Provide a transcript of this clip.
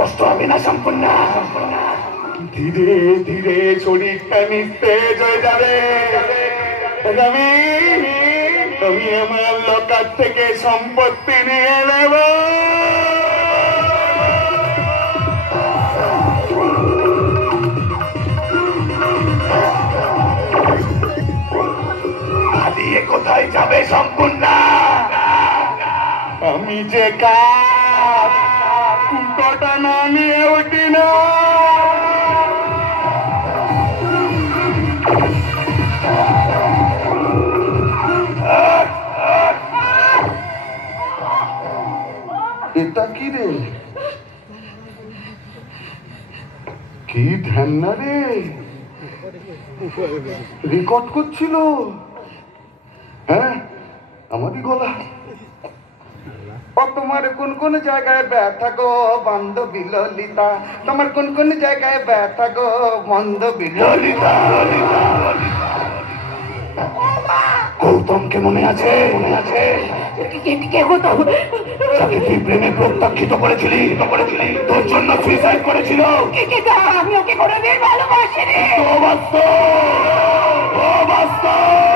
কষ্ট হবে না সম্পূর্ণ। ধীরে ধীরে শরীরটা নিস্তেজ হয়ে যাবে। আমি আমি আমার লোকার থেকে সম্পত্তি নিয়ে নেব। দিয়ে কোথায় যাবে সম্পূর্ণ? আমি যে কাজ কুটোটা না নিয়ে উঠি না। এটা কি রে? কি ধ্যান না রে, রেকর্ড করছিল। হ্যাঁ, আমারই গলা। ও তোমার কোন কোন জায়গায় ব্যথা গো বান্ধবী ললিতা? তোমার কোন কোন জায়গায় ব্যথা গো বান্ধবী ললিতা? গৌতমকে মনে আছে? মনে আছে? কে গৌতম? যাকে তুই প্রেমে প্রত্যাখ্যিত করেছিলি, তোর জন্য সুইসাইড করেছিল। আমি ওকে কোনোদিন ভালোবাসিনি। ও বাস্তব, ও বাস্তব।